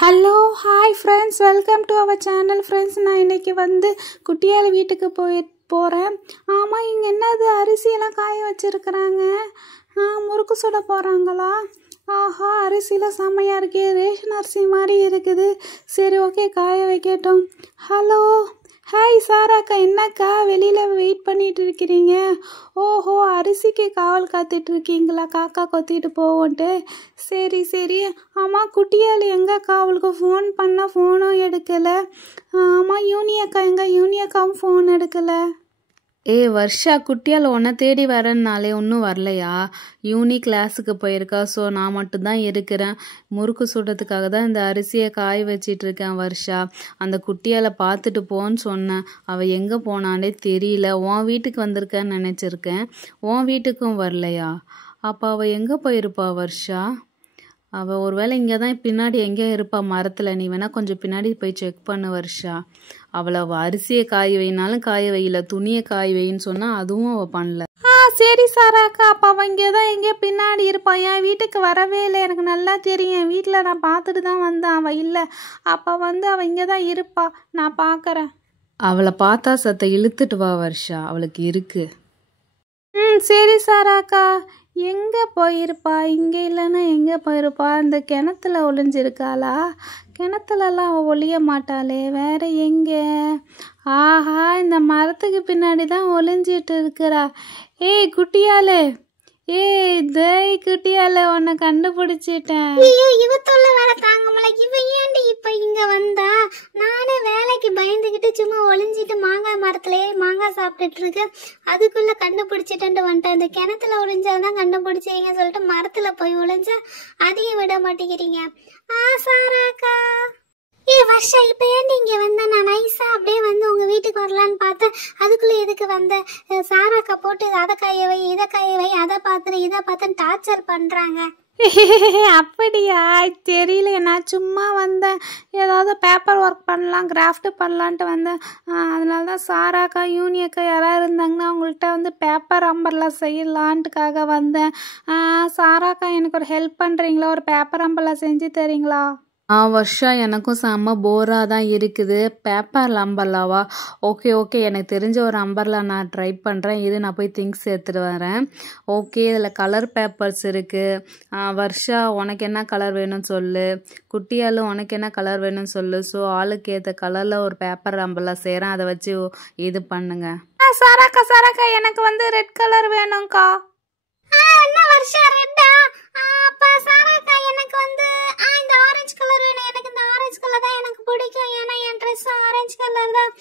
Hello hi friends, welcome to our channel. Friends, நான் இன்றைக்கி குட்டியால் வீட்டுக்கு போகிறேன். ஆமாம், இங்கே என்னது அரிசியெல்லாம் காய வச்சுருக்குறாங்க. முறுக்கு சுட போகிறாங்களா? ஆஹா, அரிசிலாம் செம்மையாக இருக்கே, ரேஷன் அரிசி மாதிரி இருக்குது. சரி, ஓகே, காய வைக்கட்டும். ஹலோ ஹாய் சாராக்கா, என்னக்கா வெளியில் வெயிட் பண்ணிட்டு இருக்கிறீங்க? ஓஹோ, அரிசிக்கு காவல் காத்துட்ருக்கீங்களா? காக்கா கொத்திட்டு போவோன்ட்டு. சரி சரி. ஆமாம், குட்டியால் எங்கக்கா? அவளுக்கு ஃபோன் பண்ணால் ஃபோனும் எடுக்கலை. ஆமாம், யூனியக்கா எங்க? யூனியக்காவும் ஃபோன் எடுக்கலை. வர்ஷா, குட்டியால் உன்னை தேடி வரேன்னாலே ஒன்றும் வரலையா? யூனி கிளாஸுக்கு போயிருக்கா. ஸோ நான் மட்டும்தான் இருக்கிறேன். முறுக்கு சுடுறதுக்காக தான் இந்த அரிசியை காய வச்சிட்ருக்கேன். வர்ஷா, அந்த குட்டியால் பார்த்துட்டு போன்னு சொன்னேன். அவள் எங்கே போனாலே தெரியல. உன் வீட்டுக்கு வந்திருக்கேன்னு நினச்சிருக்கேன். உன் வீட்டுக்கும் வரலையா? அப்போ அவள் எங்கே போயிருப்பா வர்ஷா? அவள் ஒருவேளை இங்கே தான் பின்னாடி எங்கேயோ இருப்பா மரத்தில். நீ வேணால் கொஞ்சம் பின்னாடி போய் செக் பண்ணு வர்ஷா. அவளை அரிசியை காய வைனாலும் காய வையில, துணியை காய வைன்னு சொன்னால் அதுவும் அவள் பண்ணல. சரி சாராக்கா, அப்போ அவள் இங்கே தான் எங்கேயோ பின்னாடி இருப்பான். என் வீட்டுக்கு வரவே இல்லை, எனக்கு நல்லா தெரியும். என் வீட்டில் நான் பார்த்துட்டு தான் வந்தேன். அவள் இல்லை. அப்போ அவள் இங்கே தான் இருப்பா. நான் பார்க்குறேன். அவளை பார்த்தா சத்தை இழுத்துட்டு வா வர்ஷா, அவளுக்கு இருக்கு. சரி சாராக்கா. எங்கே போயிருப்பா? இங்கே இல்லைன்னா எங்கே போயிருப்பா? இந்த கிணத்துல ஒளிஞ்சிருக்காளா? கிணத்துலலாம் அவள் ஒளிய மாட்டாளே, வேற எங்கே? ஆஹா, இந்த மரத்துக்கு பின்னாடி தான் ஒளிஞ்சிட்டு இருக்கிறா. ஏய் குட்டியாலே, குட்டியால, உன்னை கண்டுபிடிச்சிட்டேன். ஐயோ, இவ தொல்லை வேலை தாங்க முடியல. இவ ஏண்டி இப்ப இங்க வந்தா? நானே வேலைக்கு பயந்துகிட்டு சும்மா ஒளிஞ்சிட்டு மாங்காய் மரத்திலேயே மாங்காய் சாப்பிட்டுட்டு இருக்கு. அதுக்குள்ள கண்டுபிடிச்சிட்டு வந்துட்டேன். இந்த கிணத்துல ஒளிஞ்சாதான் கண்டுபிடிச்சீங்க சொல்லிட்டு மரத்துல போய் ஒளிஞ்சா அதையும் விட மாட்டேங்கிறீங்க. சாராக்கா, வர்ஷா, இப்ப ஏன் இங்க வந்த? நான் நைஸா அப்படியே வந்து உங்க வீட்டுக்கு வரலான்னு பார்த்தேன். அதுக்குள்ள எதுக்கு வந்த? சாராக்கா போட்டு அதை காய வை, இதை காய வை, அதை பார்த்துட்டு இதை பார்த்துன்னு டார்ச்சர் பண்றாங்க. அப்படியா? தெரியல, நான் சும்மா வந்தேன். ஏதாவது பேப்பர் ஒர்க் பண்ணலாம், கிராஃப்ட் பண்ணலான்ட்டு வந்தேன். அதனால தான் சாராக்கா, யூனியக்கா யாராவது இருந்தாங்கன்னா அவங்கள்ட்ட பேப்பர் அம்பர்லா செய்யலான்ட்டுக்காக வந்தேன். சாராக்கா, எனக்கு ஒரு ஹெல்ப் பண்ணுறீங்களா? ஒரு பேப்பர் அம்பர்லா செஞ்சு தரீங்களா? வர்ஷா, எனக்கும் செம்ம போராக தான் இருக்குது. பேப்பர் அம்பர்லாவா? ஓகே ஓகே, எனக்கு தெரிஞ்ச ஒரு அம்பர்லா நான் ட்ரை பண்ணுறேன். இது நான் போய் திங்ஸ் எடுத்துகிட்டு வரேன். ஓகே, இதில் கலர் பேப்பர்ஸ் இருக்குது. வர்ஷா, உனக்கு என்ன கலர் வேணும்னு சொல்லு. குட்டியாலும் உனக்கு என்ன கலர் வேணும்னு சொல்லு. ஸோ ஆளுக்கு ஏற்ற கலரில் ஒரு பேப்பர் அம்பர்லா செய்கிறேன். அதை வச்சு இது பண்ணுங்க. சாராக்கா, எனக்கு ரெட் கலர் வேணும்க்கா. என்ன வர்ஷா, ரெட்டா? அப்ப சாராக்கா, எனக்கு இந்த ஆரஞ்சு கலர் வேணும். எனக்கு இந்த ஆரஞ்சு கலர் தான் எனக்கு பிடிக்கும். ஏன்னா என் ட்ரெஸ் ஆரஞ்சு கலர் தான்.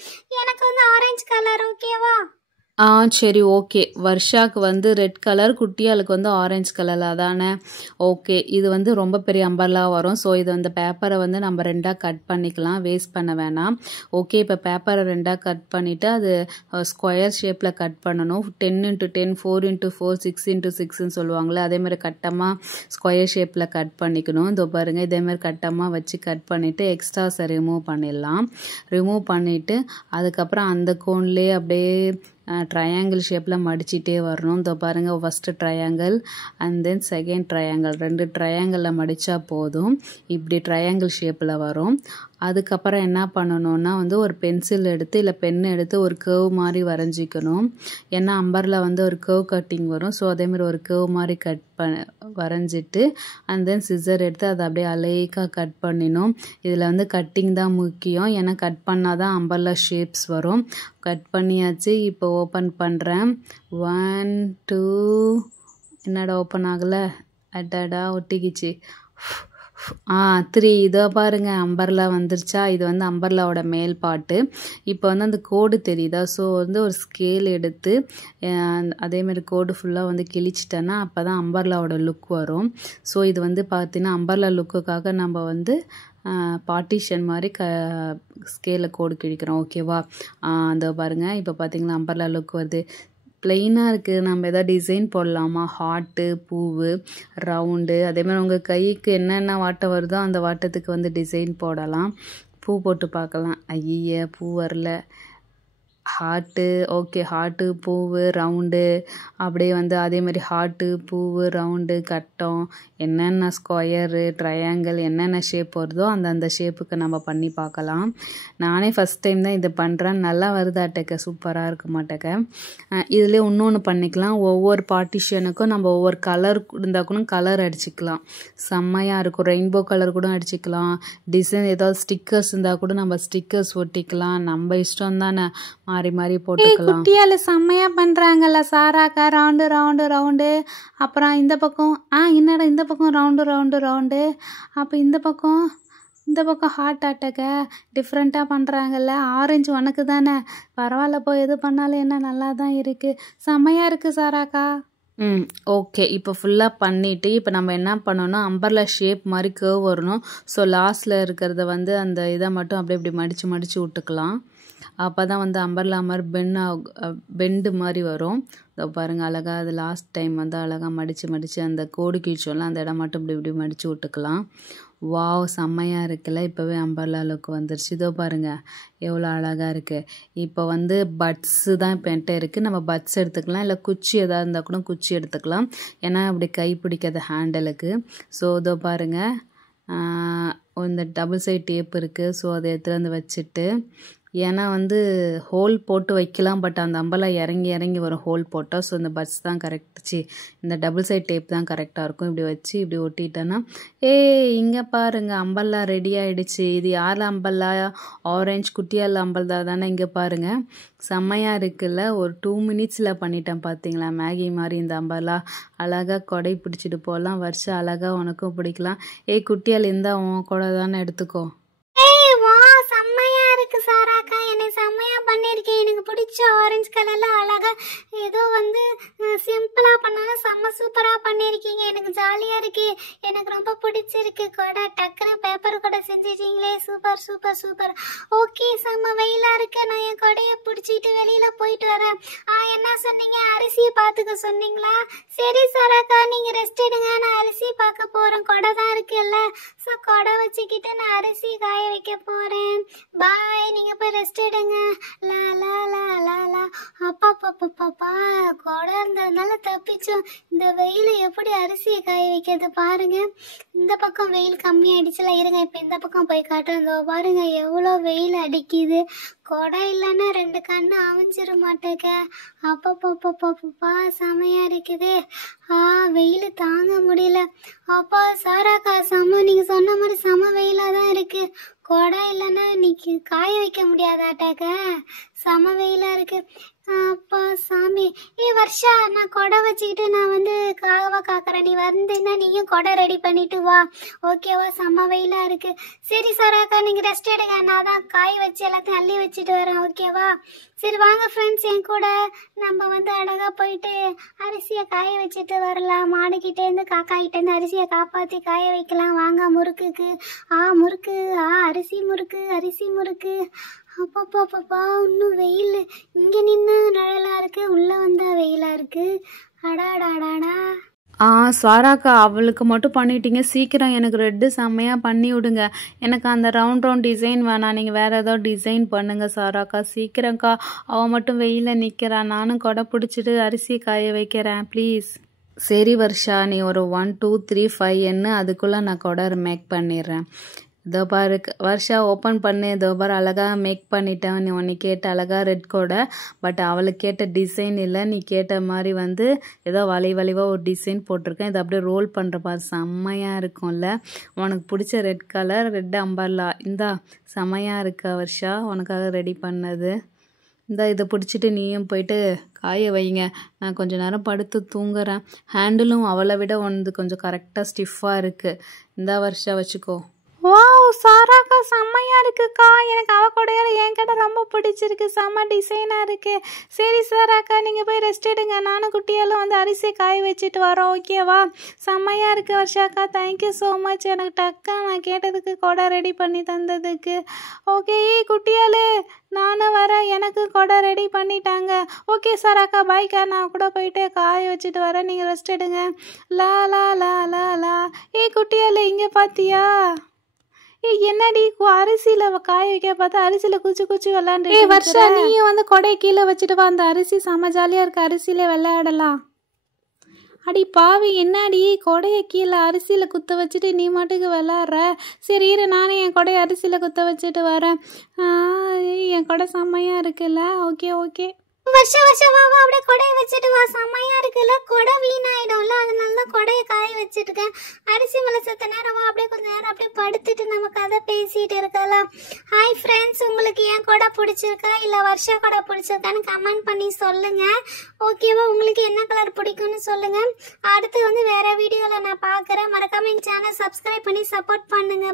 எனக்கு ஆரஞ்சு கலர் ஓகேவா? சரி, ஓகே. வர்ஷாவுக்கு ரெட் கலர், குட்டியாளுக்கு ஆரஞ்சு கலர். அதானே? ஓகே, இது ரொம்ப பெரிய அம்பர்லாம் வரும். ஸோ இது பேப்பரை நம்ம ரெண்டாக கட் பண்ணிக்கலாம், வேஸ்ட் பண்ண வேணாம். ஓகே, இப்போ பேப்பரை ரெண்டாக கட் பண்ணிவிட்டு அது ஸ்கொயர் ஷேப்பில் கட் பண்ணணும். 10x10, 4x4, 6x6ன்னு சொல்லுவாங்களே, அதேமாதிரி கட்டமாக ஸ்கொயர் ஷேப்பில் கட் பண்ணிக்கணும். இதோ பாருங்கள், இதேமாதிரி கட்டமாக வச்சு கட் பண்ணிவிட்டு எக்ஸ்ட்ராஸை ரிமூவ் பண்ணிடலாம். ரிமூவ் பண்ணிவிட்டு அதுக்கப்புறம் அந்த கோன்லேயே அப்படியே ட்ரையாங்கிள் ஷேப்பில் மடிச்சிட்டே வரணும். இதோ பாருங்கள், first triangle and then second triangle, 2 ட்ரையாங்கிளில் மடித்தா போதும். இப்படி ட்ரையாங்கிள் ஷேப்பில் வரும். அதுக்கப்புறம் என்ன பண்ணணுன்னா ஒரு பென்சில் எடுத்து இல்லை பென் எடுத்து ஒரு கர்வ் மாதிரி வரைஞ்சிக்கணும். ஏன்னா அம்பரில் ஒரு கர்வ் கட்டிங் வரும். ஸோ அதேமாதிரி ஒரு கர்வ் மாதிரி வரைஞ்சிட்டு அண்ட் தென் சிசர் எடுத்து அதை அப்படியே அலேக்காக கட் பண்ணிடணும். இதில் கட்டிங் தான் முக்கியம். ஏன்னா கட் பண்ணால் தான் அம்பர்லா ஷேப்ஸ் வரும். கட் பண்ணியாச்சு. இப்போ ஓப்பன் பண்ணுறேன். 1 2 என்னடா ஓப்பன் ஆகலை? அடாடா, ஒட்டிக்கிச்சு. 3. இதோ பாருங்க, அம்பர்லா வந்துருச்சா? இது அம்பர்லாவோட மேல் பாட்டு. இப்போ அந்த கோடு தெரியுதா? ஸோ ஒரு ஸ்கேல் எடுத்து அதேமாதிரி கோடு ஃபுல்லாக கிழிச்சிட்டேன்னா அப்போ தான் அம்பர்லாவோட லுக் வரும். ஸோ இது பார்த்தீங்கன்னா அம்பர்லா லுக்குக்காக நம்ம பார்ட்டிஷன் மாதிரி ஸ்கேலில் கோடு கிழிக்கிறோம். ஓகேவா? அந்த பாருங்கள், இப்போ பார்த்தீங்கன்னா அம்பர்லா லுக் வருது. பிளெயினாக இருக்குது. நம்ம எதாவது டிசைன் போடலாமா? ஹார்ட்டு, பூவு, ரவுண்டு, அதேமாதிரி உங்கள் கைக்கு என்னென்ன வாட்டம் வருதோ அந்த வாட்டத்துக்கு டிசைன் போடலாம். பூ போட்டு பார்க்கலாம். ஐய, பூ வரல. ஹார்ட்டு ஓகே, ஹார்ட்டு பூவு ரவுண்டு, அப்படியே வந்து அதே மாதிரி ஹார்ட்டு பூவு ரவுண்டு கட்டம், என்னென்ன ஸ்கொயரு ட்ரையாங்கிள் என்னென்ன ஷேப் வருதோ அந்தந்த ஷேப்புக்கு நம்ம பண்ணி பார்க்கலாம். நானே ஃபஸ்ட் டைம் தான் இது பண்ணுறேன். நல்லா வருதாட்டக்க, சூப்பராக இருக்க மாட்டேக்க. இதில் இன்னொன்று பண்ணிக்கலாம். ஒவ்வொரு பார்ட்டிஷனுக்கும் நம்ம ஒவ்வொரு கலர் இருந்தால் கூட கலர் அடிச்சுக்கலாம். செம்மையாக இருக்கும். ரெயின்போ கலர் கூட அடிச்சுக்கலாம். டிசைன் ஏதாவது ஸ்டிக்கர்ஸ் இருந்தால் கூட நம்ம ஸ்டிக்கர்ஸ் ஒட்டிக்கலாம். நம்ம இஷ்டம் தானே, மாறி மாறி போட்டுக்கலாம். குட்டியால் செம்மையாக பண்ணுறாங்கல்ல சாராக்கா. ரவுண்டு ரவுண்டு ரவுண்டு, அப்புறம் இந்த பக்கம் என்னடா இந்த பக்கம் ரவுண்டு ரவுண்டு ரவுண்டு, அப்போ இந்த பக்கம் ஹார்ட் அட்டாக்க டிஃப்ரெண்ட்டாக பண்ணுறாங்கல்ல. ஆரஞ்சு உனக்கு தானே, பரவாயில்ல போ, எது பண்ணாலும் என்ன நல்லா தான் இருக்குது. செம்மையாக இருக்குது சாராக்கா. ஓகே. இப்போ ஃபுல்லாக பண்ணிவிட்டு இப்போ நம்ம என்ன பண்ணோன்னா அம்பர்லா ஷேப் மாதிரி கேர்வ் வரணும். ஸோ லாஸ்ட்டில் இருக்கிறத வந்து அந்த இதை மட்டும் அப்படியே இப்படி மடித்து விட்டுக்கலாம். அப்போ தான் வந்து அம்பர்லா மாதிரி பெண்டு மாதிரி வரும். இதோ பாருங்கள் அழகாக. அது லாஸ்ட் டைம் வந்து அழகாக மடித்து அந்த கோடு கீழ்ச்சோம்ல அந்த இடம் மட்டும் இப்படி மடித்து விட்டுக்கலாம். வாவ், செம்மையாக இருக்குல்ல. இப்போவே அம்பர்லா லுக் வந்துருச்சு. இதோ பாருங்கள் எவ்வளோ அழகாக இருக்குது. இப்போ வந்து பட்ஸு தான் இப்போ என்கிட்ட இருக்குது. நம்ம பட்ஸ் எடுத்துக்கலாம், இல்லை குச்சி எதாவது இருந்தால் கூட குச்சி எடுத்துக்கலாம். ஏன்னா அப்படி கை பிடிக்காத ஹேண்டலுக்கு. ஸோ இதோ பாருங்கள், இந்த டபுள் சைட் டேப் இருக்குது. ஸோ அதை எடுத்துகிட்டு வந்து வச்சுட்டு, ஏன்னா வந்து ஹோல் போட்டு வைக்கலாம், பட் அந்த அம்பர்லா இறங்கி வரும் ஹோல் போட்டால். ஸோ இந்த பட்ஸ் தான் கரெக்ட், இந்த டபுள் சைட் டேப் தான் கரெக்டாக இருக்கும். இப்படி வச்சு இப்படி ஒட்டிட்டேன்னா இங்கே பாருங்கள் அம்பர்லா ரெடி ஆகிடுச்சு. இது யார் அம்பர்லா? ஆரஞ்சு குட்டியால் அம்பர்லா தானே. இங்கே பாருங்கள் செம்மையாக இருக்குல்ல. ஒரு 2 மினிட்ஸில் பண்ணிட்டேன் பார்த்தீங்களா, மேகி மாதிரி. இந்த அம்பர்லா அழகாக கொடை பிடிச்சிட்டு போகலாம். வருஷம் அழகாக உனக்கும் பிடிக்கலாம். குட்டியால் இருந்தால் உன் கூட தானே எடுத்துக்கோ. செம்மையா இருக்கு சாராக்கா, என்னை செம்மையா பண்ணிருக்கேன். எனக்கு பிடிச்ச ஆரஞ்சு கலர்ல அழகா ஏதோ வந்து சிம்பிளா பண்ணாலும் செம்ம சூப்பரா பண்ணிருக்கீங்க. எனக்கு ஜாலியா இருக்கு, எனக்கு ரொம்ப பிடிச்சிருக்கு. கொடை டக்குன்னு பேப்பர் கொடை செஞ்சிட்டீங்களே, சூப்பர் சூப்பர் சூப்பர். ஓகே, செம்ம வெயிலா இருக்கு. நான் என் கொடையை பிடிச்சிட்டு வெளியில போயிட்டு வரேன். என்ன சொன்னீங்க? அரிசியை பார்த்துக்க சொன்னீங்களா? சரி சாராக்கா, நீங்க ரெஸ்ட் எடுங்க, நான் அரிசி பார்க்க போறேன். கொடை தான் இருக்குல்ல, ஸோ கொடை வச்சுக்கிட்டு நான் அரிசி காய வைக்க போறேன். பாய், நீங்க போய் ரெஸ்ட் எடுங்க. லா லா லா லா லா. அப்பா பாப்பா பாப்பா, கொடை இருந்ததுனால தப்பிச்சோம். இந்த வெயில் எப்படி அரிசியை காய வைக்கிறது பாருங்க. இந்த பக்கம் வெயில் கம்மியாயிடுச்சுல, இருங்க இப்போ இந்த பக்கம் போய் காட்டுறோம். பாருங்க எவ்வளோ வெயில் அடிக்குது. கொடை இல்லைன்னா 2 கண்ணு அவிஞ்சிட மாட்டேக்க. அப்பா செமையா இருக்குது. வெயில் தாங்க முடியல. அப்பா சாராக்கா, நீங்க சொன்ன மாதிரி செம வெயிலா தான் இருக்கு. கொடை இல்லைன்னா இன்னைக்கு காய வைக்க முடியாதாட்டாக்க, செம வெயிலா இருக்கு. அப்பா சாமி. வர்ஷா, நான் கொடை வச்சுக்கிட்டு நான் வந்து காகவா காக்கிறேன். நீ வந்தீங்கன்னா நீயும் கொடை ரெடி பண்ணிட்டு வா, ஓகேவா? செம்ம வெயிலா இருக்கு. சரி சாராக்கா, நீங்க ரெஸ்ட் எடுங்க, நான் தான் காய வச்சு எல்லாத்தையும் அள்ளி வச்சுட்டு வரேன், ஓகேவா? சரி வாங்க ஃப்ரெண்ட்ஸ், என் கூட நம்ம வந்து அழகா போயிட்டு அரிசியை காய வச்சுட்டு வரலாம். மாடுகிட்டேருந்து காக்காகிட்டேருந்து அரிசியை காப்பாற்றி காய வைக்கலாம். வாங்க முறுக்குக்கு. முறுக்கு, அரிசி முறுக்கு. அப்பா இன்னும் வெயில். இங்கே நின்று நிழலா இருக்கு, உள்ள வந்தா வெயிலா இருக்கு. அடாடாடாடா. சாராக்கா, அவளுக்கு மட்டும் பண்ணிட்டீங்க. சீக்கிரம் எனக்கு ரெட்டு செம்மையாக பண்ணி விடுங்க. எனக்கு அந்த ரவுண்ட் டிசைன் வேணாம், நீங்கள் வேறு ஏதாவது டிசைன் பண்ணுங்கள் சாராக்கா. சீக்கிரம்க்கா, அவள் மட்டும் வெயிலில் நிற்கிறா. நானும் கொடை பிடிச்சிட்டு அரிசி காய வைக்கிறேன், ப்ளீஸ். சரி வர்ஷா, நீ ஒரு 1 2 3 5 என்ன, அதுக்குள்ளே நான் கொடை மேக் பண்ணிடுறேன். இதோ பாரு வர்ஷா, ஓப்பன் பண்ணு. இதோ பாரு அழகாக மேக் பண்ணிட்டேன். நீ உன்னை கேட்ட அழகாக ரெட் கொடை, பட் அவளுக்கு கேட்ட டிசைன் இல்லை. நீ கேட்ட மாதிரி வந்து ஏதோ வளைவாக ஒரு டிசைன் போட்டிருக்கேன். இதை அப்படியே ரோல் பண்ணுற பாரு, செம்மையாக இருக்கும்ல. உனக்கு பிடிச்ச ரெட் கலர் ரெட் அம்பர்லா இந்தா, செம்மையாக இருக்கா வர்ஷா, உனக்காக ரெடி பண்ணது. இதை பிடிச்சிட்டு நீயும் போயிட்டு காய வைங்க. நான் கொஞ்சம் நேரம் படுத்து தூங்குறேன். ஹேண்டிலும் அவளை விட வந்து கொஞ்சம் கரெக்டாக ஸ்டிஃபாக இருக்குது. இந்த வர்ஷா வச்சுக்கோ. வாவ் சாராக்கா, செம்மையாக இருக்குக்கா. எனக்கு அவ கூடையால என் கடை ரொம்ப பிடிச்சிருக்கு. செம்ம டிசைனாக இருக்குது. சரி சாராக்கா, நீங்கள் போய் ரெஸ்ட் எடுங்க. நானும் குட்டியாலும் வந்து அரிசியை காய வச்சுட்டு வரோம், ஓகேவா? செம்மையாக இருக்குது வர்ஷாக்கா. Thank you so much. எனக்கு டக்கா நான் கேட்டதுக்கு கொடை ரெடி பண்ணி தந்ததுக்கு. ஓகே குட்டியாலு, நானும் வரேன். எனக்கு கொடை ரெடி பண்ணிட்டாங்க. ஓகே சாராக்கா, பாய்க்கா. நான் கூட போயிட்டு காய வச்சுட்டு வரேன், நீங்கள் ரெஸ்ட் எடுங்க. லா லா லா லா லா. குட்டியாலு, இங்கே பார்த்தியா? என்னடி அரிசியில காய வைக்க பார்த்தா அரிசியில குச்சி விளையாண்டு வருஷா நீயும் வந்து கொடையை கீழே வச்சுட்டு வா, அந்த அரிசி செம ஜாலியா இருக்கு, அரிசியில விளையாடலாம். அடி பாவி, என்னடி கொடையை கீழே அரிசியில் குத்த வச்சுட்டு நீ மாட்டுக்கு விளாட்ற. சரி இரு, நானே என் கொடையை அரிசியில் குத்த வச்சுட்டு வரேன். என் கொடை செம்மையாக இருக்குல்ல. ஓகே ஓகே வருஷம் வா அப்படியே கொடையை வச்சுட்டு வா. செம்மையா இருக்குல்ல, கொடை வீணாயிடும்ல, அதனால தான் கொடையை காய வச்சுருக்கேன். அரிசி மலை செத்த நேரம் வா, அப்படியே கொஞ்சம் நேரம் அப்படியே படுத்துட்டு நம்ம கதை பேசிட்டு இருக்கலாம். ஹாய் ஃப்ரெண்ட்ஸ், உங்களுக்கு என் கொடை பிடிச்சிருக்கா இல்லை வருஷா கொடை பிடிச்சிருக்கான்னு கமெண்ட் பண்ணி சொல்லுங்க. ஓகேவா, உங்களுக்கு என்ன கலர் பிடிக்கும்னு சொல்லுங்க. அடுத்து வந்து வேற வீடியோவில் நான் பார்க்குறேன். மறக்காம எங்கள் சேனல் சப்ஸ்கிரைப் பண்ணி சப்போர்ட் பண்ணுங்க.